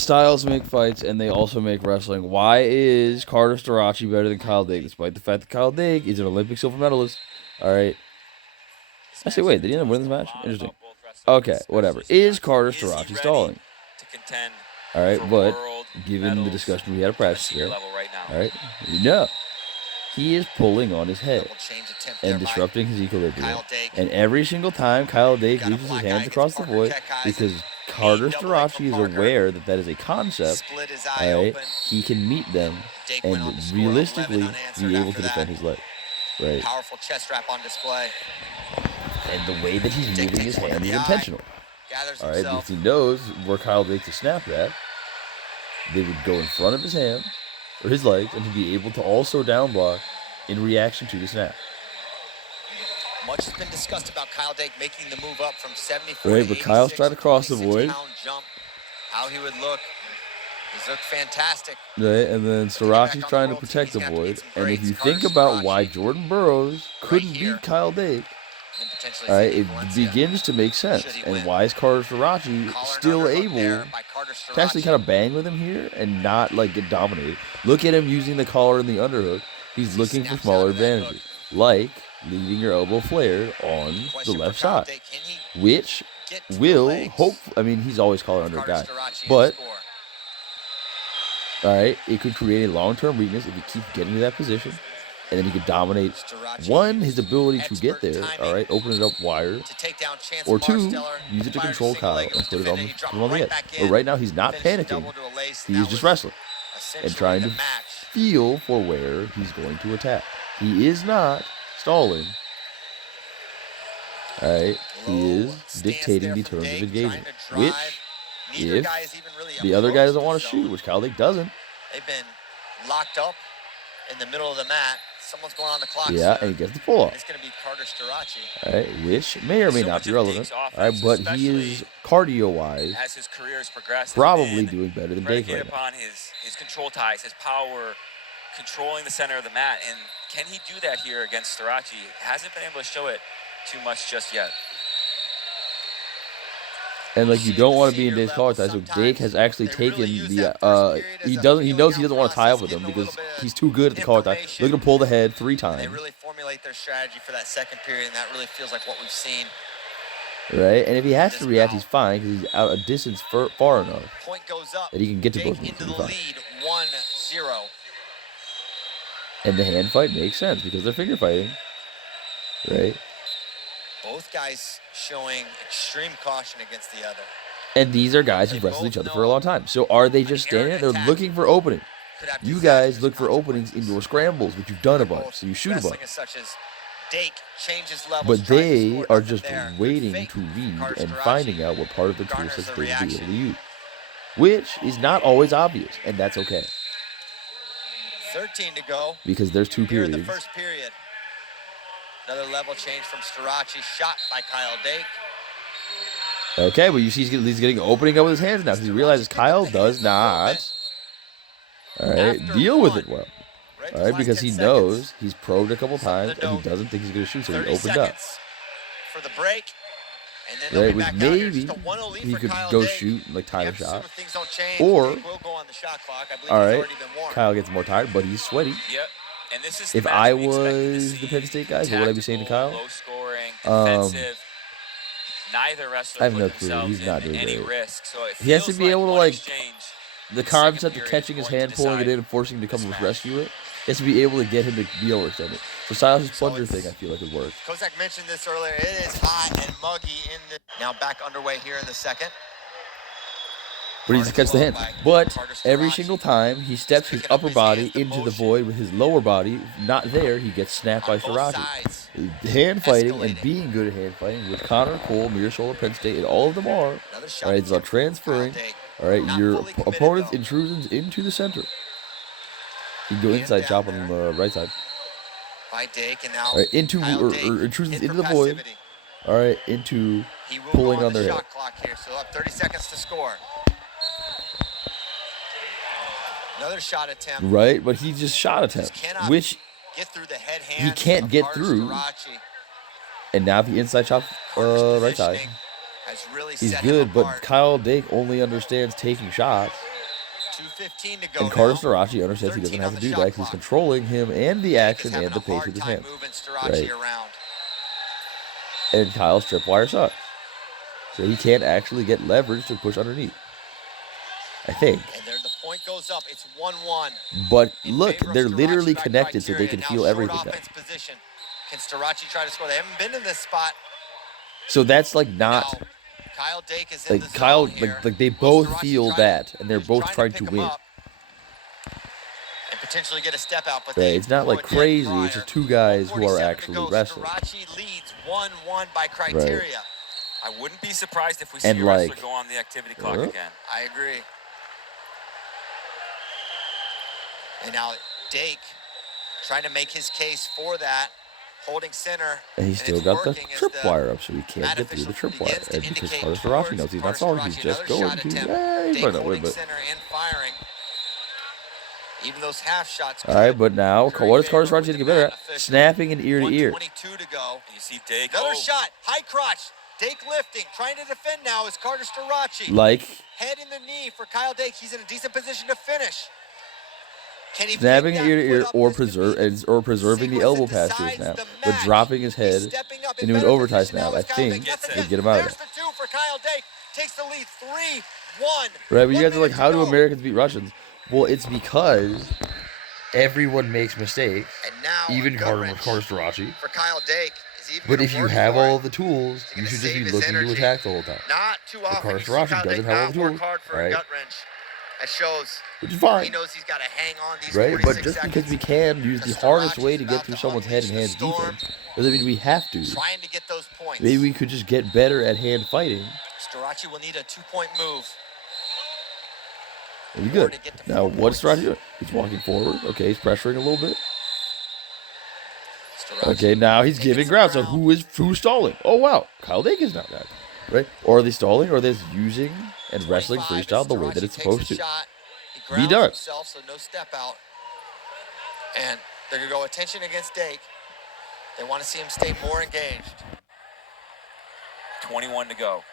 styles make fights, and they also make wrestling. Why is Carter Starroci better than Kyle Dake, despite the fact that Kyle Dake is an Olympic silver medalist? All right. I say, wait, did he end up winning this match? Interesting. Okay, whatever. Is Carter Starroci stalling? All right, but given the discussion we had at practice here, all right, no. He is pulling on his head and disrupting his equilibrium. And every single time Kyle Dake reaches his hands across the void, because Carter Starroci is aware that that is a concept, all right, he can meet them and realistically be able to defend his leg. Right. Powerful chest wrap on display. And the way that he's moving his hand is intentional. All right, because he knows where Kyle Dake to snap that. They would go in front of his hand, or his legs, and he'd be able to also down block in reaction to the snap. Much has been discussed about Kyle Dake making the move up from 74 right, but Kyle's trying to cross the void. Jump, how he would look. He's looked fantastic. Right, and then Starroci's trying to protect the void. And if you think about why Jordan Burroughs couldn't beat Kyle Dake, all right, it begins to make sense. And why is Carter Starroci still able to actually kind of bang with him here and not like get dominated? Look at him using the collar and the underhook. He's looking for smaller advantages, like leaving your elbow flared on the left side, which will hope. I mean, he's always collar under guy, but all right, it could create a long-term weakness if you keep getting to that position. And then he could dominate, one, his ability to get there, all right, open it up wider, or two, use it to control Kyle and put it on the head. But right now, he's not panicking. He's just wrestling and trying to feel for where he's going to attack. He is not stalling. All right, he is dictating the terms of engagement, which, if the other guy doesn't want to shoot, which Kyle Dake doesn't. They've been locked up in the middle of the mat. Someone's going on the clock. Yeah, and he gets the pull off. It's going to be Carter Starroci. All right, which may or may not be relevant. All right, but he is cardio-wise as his career has progressed, probably doing better than Dake right now. Upon his control ties, his power, controlling the center of the mat, and can he do that here against Starroci? Hasn't been able to show it too much just yet. And like you don't want to be in Dake's collar tie, so Dake has actually taken the he knows he doesn't want to tie up with him because he's too good at the collar tie. Look at him pull the head 3 times. They really formulate their strategy for that second period, and that really feels like what we've seen. Right, and if he has to react, he's fine because he's out a distance far enough that he can get to both of them. Into the lead, 1-0. And the hand fight makes sense because they're finger fighting, right? Both guys showing extreme caution against the other. And these are guys who've wrestled each other for a long time. So are they just standing there? They're looking for opening. You guys look for openings in your scrambles, which you've done a bunch, so you shoot a bunch. But they are just waiting to read and finding out what part of the tool sets they will be able to use. Which is not always obvious, and that's okay. 13 to go. Because there's 2 periods. The first period. Another level change from Starroci, shot by Kyle Dake. Okay, but you see he's getting opening up with his hands now because he realizes Kyle does not, all right, deal with it well. All right, because he knows he's probed a couple times and he doesn't think he's going to shoot, so he opened up. For the break. Right, which maybe he could go shoot, like time a shot. Or, all right, Kyle gets more tired, but he's sweaty. And this is if I was the Penn State guys, what would I be saying to Kyle? I have no clue. He's not doing great. He has to be able to, like, the concept of catching his hand, pulling it in, and forcing him to come and rescue it. He has to be able to get him to be overextended. So Silas' plunger thing, I feel like, would work. Kozak mentioned this earlier. It is hot and muggy in the... Now back underway here in the second. But he just catches the hand. But every single time he steps his upper body into the void with his lower body not there, he gets snapped by Starroci. Hand fighting and being good at hand fighting, which Connor, Cole, Mearshoulder, Penn State, and all of them are. All right, it's about transferring. All right, your opponent's intrusions into the center. You can go inside chop on the right side. All right, into or intrusions into the void. All right, into pulling on their head. So up 30 seconds to score. Another shot attempt. Right, but he just shot attempt, which he can't get through. And now if he inside chop right side, he's good, but Kyle Dake only understands taking shots. 2:15 to go. And Carter now. Starroci understands he 13 doesn't have on to the do shot that because he's clock. controlling him and the Dake is action having and the a pace hard with his time hands. moving Starroci Right. around. And Kyle's tripwire sucks. So he can't actually get leverage to push underneath. I think. And there the point goes up. It's 1-1. But in look, favor of they're Starroci literally by connected so they criteria. can Now feel short everything now. offense position. Can Starroci try to score? They haven't been in this spot. So that's like not Now, Kyle Dake is in like the Kyle zone here. like they Will both Starroci feel try that and they're he's both trying pick to him win. up and potentially get a step out, but Right, they it's not like throw it dead crazy, prior. it's just two guys who are 1:47 to actually go. wrestling. Starroci leads 1-1 by criteria. I wouldn't be surprised if we see And a wrestler like, go on the activity clock again. I agree. And now Dake trying to make his case for that, holding center. and he's still it's got the working as tripwire up, so he can't mat get through the official tripwire. begins to And because indicate Carter Starroci towards knows he's not Carter stalling, he's Starroci, just another going shot to. attempt. Yeah, he's Dake running away, holding but. center and firing. Even those half shots. All right, but now Curry what does Carter favor Starroci with get the better mat at? official. Snapping in ear to ear. 1:22 to go. And you see Dake. Another shot, high crotch. Dake lifting, trying to defend now is Carter Starroci. Like Head in the knee for Kyle Dake. He's in a decent position to finish. Can he snapping pick in ear to that ear foot up? or This could be preserving the sequence elbow that pass to a decides snap, the but match. dropping his He's head stepping up in into an better overtime position now snap, I as Kyle think, Dake gets would ahead. get him out of There's there. the 2 for Kyle Dake. Takes the lead 3-1. Right, but you 1 guys are like, minute how to do go. Americans beat Russians? Well, it's because everyone makes mistakes, And now even a gut Carter wrench Starroci. for Kyle Dake. Is he even But gonna if you work have for all it? the tools, He's you gonna should just save be his looking to energy. attack the whole time. Not too often Carter you see Starroci Kyle doesn't Dake have all not the work tools, hard for right? a gut wrench. That shows Which is he fine, knows he's got to hang on these right? 46 But just seconds. because we can use the Because hardest way Starroci's to get about through to someone's unleash hand-to-hand the storm, defense doesn't mean we have to. trying to get those points. Maybe we could just get better at hand fighting. Starroci will need a 2-point move. It'll be good. Now, what's Starroci doing? He's walking forward. Okay, he's pressuring a little bit. Okay, now he's giving ground. So who's stalling? Oh wow, Kyle Dake is now down, right? Or are they stalling? Or are they using and wrestling freestyle the way that it's supposed to be done? Himself, so no step out. And they're gonna go attention against Dake. They want to see him stay more engaged. 21 to go.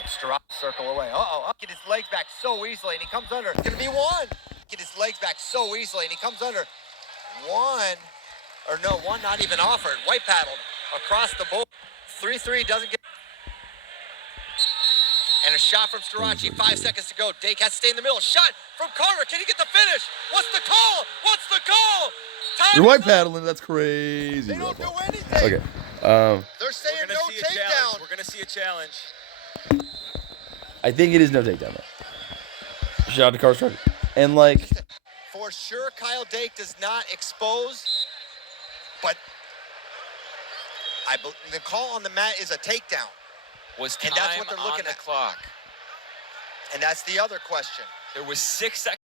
And Starroci circle away. Get his legs back so easily, and he comes under. It's gonna be 1. Get his legs back so easily, and he comes under. 1. Or no, 1 not even offered. White paddled across the board. 3-3 doesn't get. And a shot from Starroci. 5 seconds to go. Dake has to stay in the middle. Shot from Carter. Can he get the finish? What's the call? What's the call? Time You're is white up. paddling. That's crazy. They don't do Rafa. anything. Okay. They're saying We're no gonna see a challenge. takedown. We're gonna see a challenge. I think it is no takedown though. Shout out to Carter Starroci. And like, For sure, Kyle Dake does not expose, but the call on the mat is a takedown, Was time And that's what they're on looking the at. clock? and that's the other question. There was 6 seconds.